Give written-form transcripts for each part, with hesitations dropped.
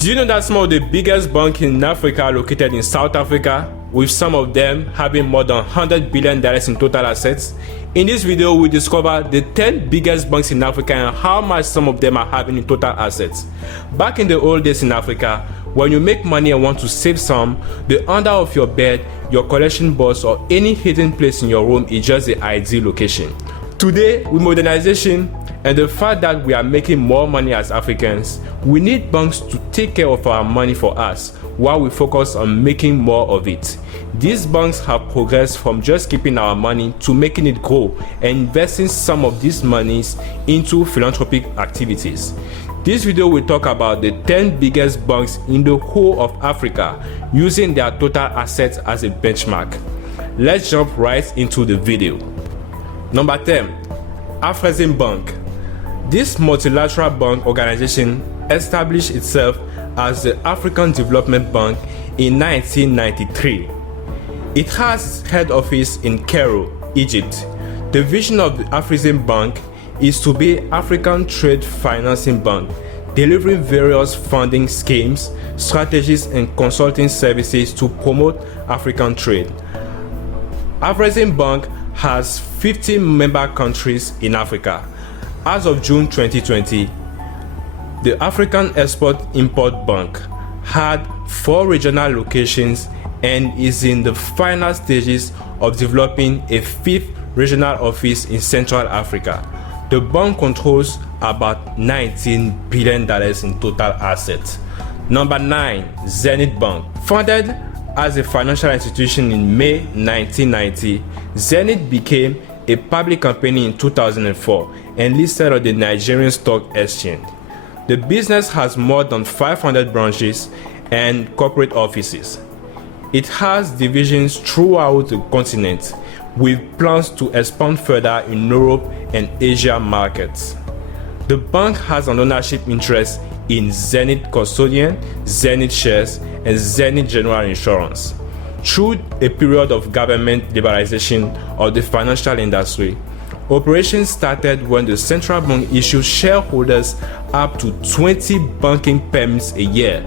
Do you know that some of the biggest banks in Africa are located in South Africa, with some of them having more than $100 billion in total assets? In this video, we discover the 10 biggest banks in Africa and how much some of them are having in total assets. Back in the old days in Africa, when you make money and want to save some, the under of your bed, your collection box, or any hidden place in your room is just the ideal location. Today, with modernization and the fact that we are making more money as Africans, we need banks to take care of our money for us while we focus on making more of it. These banks have progressed from just keeping our money to making it grow and investing some of these monies into philanthropic activities. This video will talk about the 10 biggest banks in the whole of Africa using their total assets as a benchmark. Let's jump right into the video. Number 10. Afreximbank. This multilateral bank organization established itself as the African Development Bank in 1993. It has its head office in Cairo, Egypt. The vision of the Afreximbank is to be African trade financing bank, delivering various funding schemes, strategies, and consulting services to promote African trade. Afreximbank has 15 member countries in Africa. As of June 2020, the African Export-Import Bank had 4 regional locations and is in the final stages of developing a 5th regional office in Central Africa. The bank controls about $19 billion in total assets. Number 9. ZENITH Bank. Founded as a financial institution in May 1990, ZENITH became a public company in 2004 and listed on the Nigerian Stock Exchange. The business has more than 500 branches and corporate offices. It has divisions throughout the continent, with plans to expand further in Europe and Asia markets. The bank has an ownership interest in ZENITH Custodian, ZENITH Shares, and ZENITH General Insurance. Through a period of government liberalization of the financial industry, operations started when the central bank issued shareholders up to 20 banking permits a year.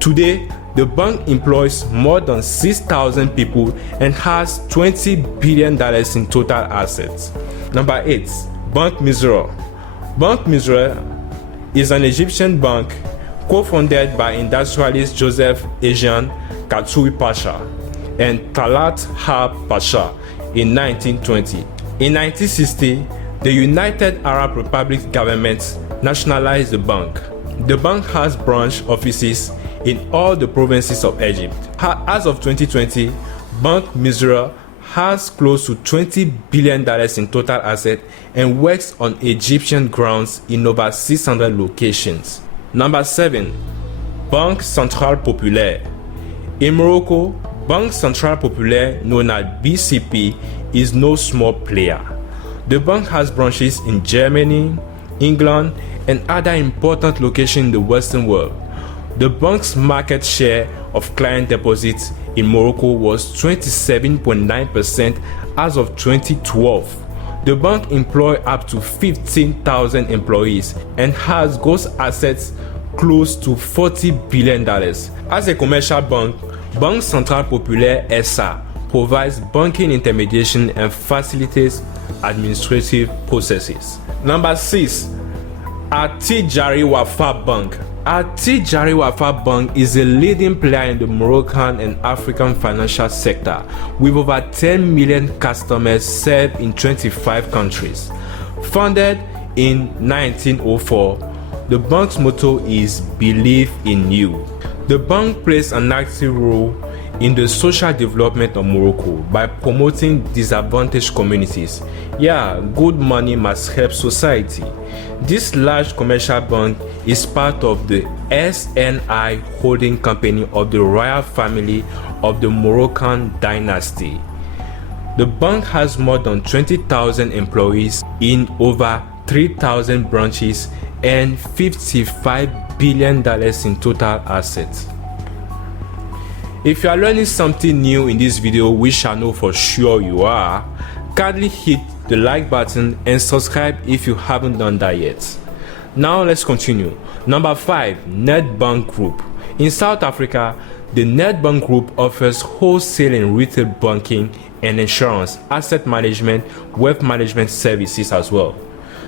Today, the bank employs more than 6,000 people and has $20 billion in total assets. Number 8. Banque Misr. Banque Misr is an Egyptian bank co-founded by industrialist Joseph Ejan Katoui Pasha and Talat Harb Pasha in 1920. In 1960, the United Arab Republic government nationalized the bank. The bank has branch offices in all the provinces of Egypt. As of 2020, Banque Misr has close to $20 billion in total assets and works on Egyptian grounds in over 600 locations. Number 7. Banque Centrale Populaire. In Morocco, Banque Centrale Populaire, known as BCP, is no small player. The bank has branches in Germany, England, and other important locations in the Western world. The bank's market share of client deposits in Morocco was 27.9% as of 2012. The bank employs up to 15,000 employees and has gross assets close to $40 billion. As a commercial bank, Banque Centrale Populaire SA provides banking intermediation and facilitates administrative processes. Number 6. Attijariwafa Bank. Attijariwafa Bank is a leading player in the Moroccan and African financial sector, with over 10 million customers served in 25 countries. Founded in 1904, the bank's motto is "Believe in You." The bank plays an active role in the social development of Morocco by promoting disadvantaged communities. Yeah, good money must help society. This large commercial bank is part of the SNI holding company of the royal family of the Moroccan dynasty. The bank has more than 20,000 employees in over 3,000 branches and $55 billion in total assets. If you are learning something new in this video, which I know for sure you are, kindly hit the like button and subscribe if you haven't done that yet. Now let's continue. Number 5, Nedbank Group. In South Africa, the Nedbank Group offers wholesale and retail banking and insurance, asset management, wealth management services as well.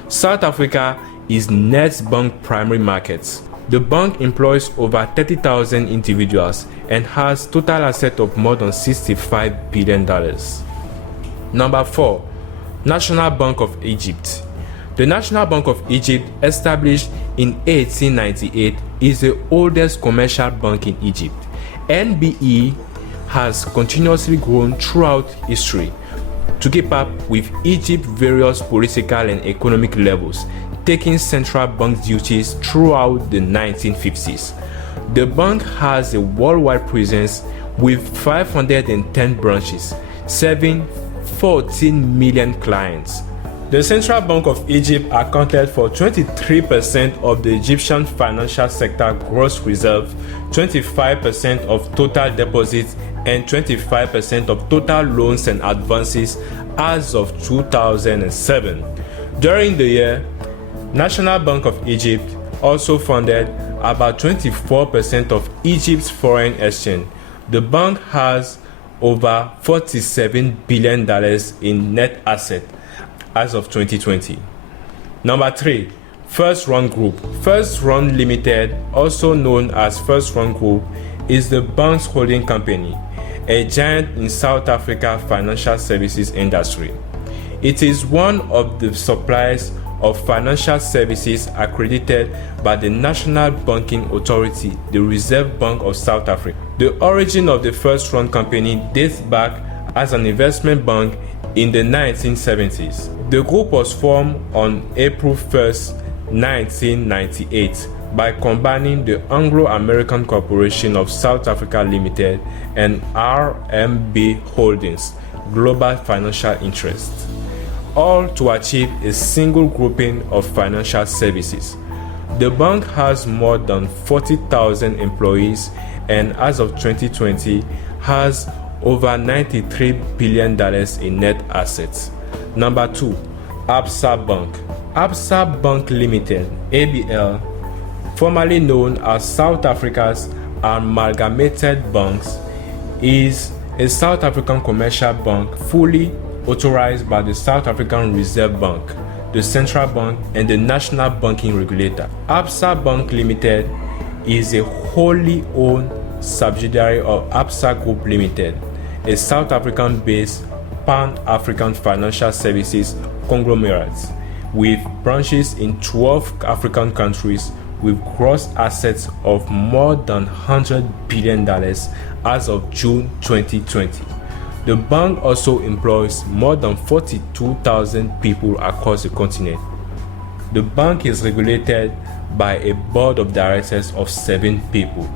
South Africa is Nedbank's primary market. The bank employs over 30,000 individuals and has total assets of more than $65 billion. Number 4, National Bank of Egypt. The National Bank of Egypt, established in 1898, is the oldest commercial bank in Egypt. NBE has continuously grown throughout history to keep up with Egypt's various political and economic levels, taking central bank duties throughout the 1950s. The bank has a worldwide presence with 510 branches, serving 14 million clients. The Central Bank of Egypt accounted for 23% of the Egyptian financial sector gross reserve, 25% of total deposits, and 25% of total loans and advances as of 2007. During the year, National Bank of Egypt also funded about 24% of Egypt's foreign exchange. The bank has over $47 billion in net assets as of 2020. Number 3, FirstRand Group. FirstRand Limited, also known as FirstRand Group, is the bank's holding company, a giant in South Africa financial services industry. It is one of the suppliers of financial services accredited by the National Banking Authority, the Reserve Bank of South Africa. The origin of the FirstRand company dates back as an investment bank in the 1970s. The group was formed on April 1st, 1998 by combining the Anglo-American Corporation of South Africa Limited and RMB Holdings Global Financial Interests, all to achieve a single grouping of financial services. The bank has more than 40,000 employees and as of 2020 has over $93 billion in net assets. Number 2, Absa Bank. Absa Bank Limited, ABL, formerly known as South Africa's Amalgamated Banks, is a South African commercial bank fully authorized by the South African Reserve Bank, the Central Bank, and the National Banking Regulator. Absa Bank Limited is a wholly owned subsidiary of Absa Group Limited, a South African-based pan-African financial services conglomerate with branches in 12 African countries with gross assets of more than $100 billion as of June 2020. The bank also employs more than 42,000 people across the continent. The bank is regulated by a board of directors of 7 people.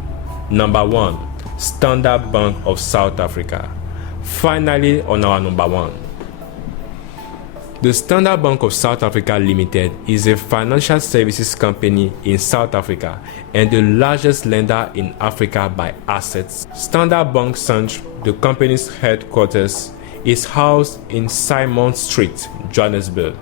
Number 1, Standard Bank of South Africa. Finally, on our number 1. The Standard Bank of South Africa Limited is a financial services company in South Africa and the largest lender in Africa by assets. Standard Bank Centre, the company's headquarters, is housed in Simon Street, Johannesburg.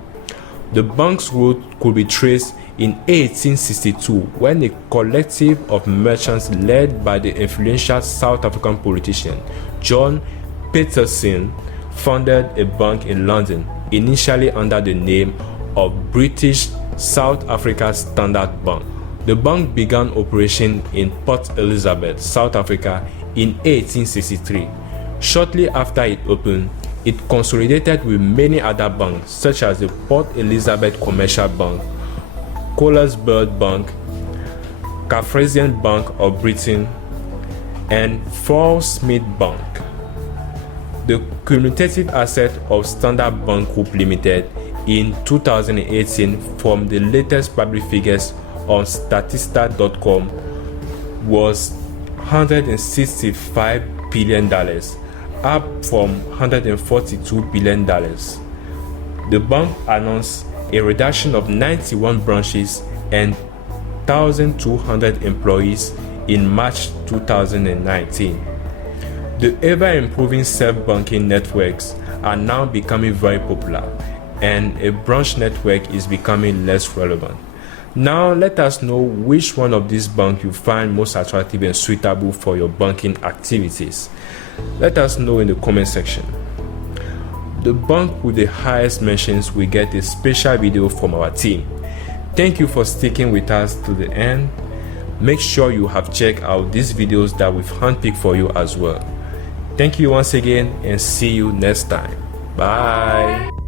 The bank's root could be traced in 1862 when a collective of merchants led by the influential South African politician John Peterson founded a bank in London, initially under the name of British South Africa Standard Bank. The bank began operation in Port Elizabeth, South Africa in 1863. Shortly after it opened, it consolidated with many other banks such as the Port Elizabeth Commercial Bank, Colersburg Bank, Carphasian Bank of Britain, and Smith Bank. The cumulative asset of Standard Bank Group Limited in 2018 from the latest public figures on Statista.com was $165 billion, up from $142 billion. The bank announced a reduction of 91 branches and 1,200 employees in March 2019. The ever-improving self-banking networks are now becoming very popular, and a branch network is becoming less relevant. Now let us know which one of these banks you find most attractive and suitable for your banking activities. Let us know in the comment section. The bank with the highest mentions will get a special video from our team. Thank you for sticking with us to the end. Make sure you have checked out these videos that we've handpicked for you as well. Thank you once again and see you next time. Bye.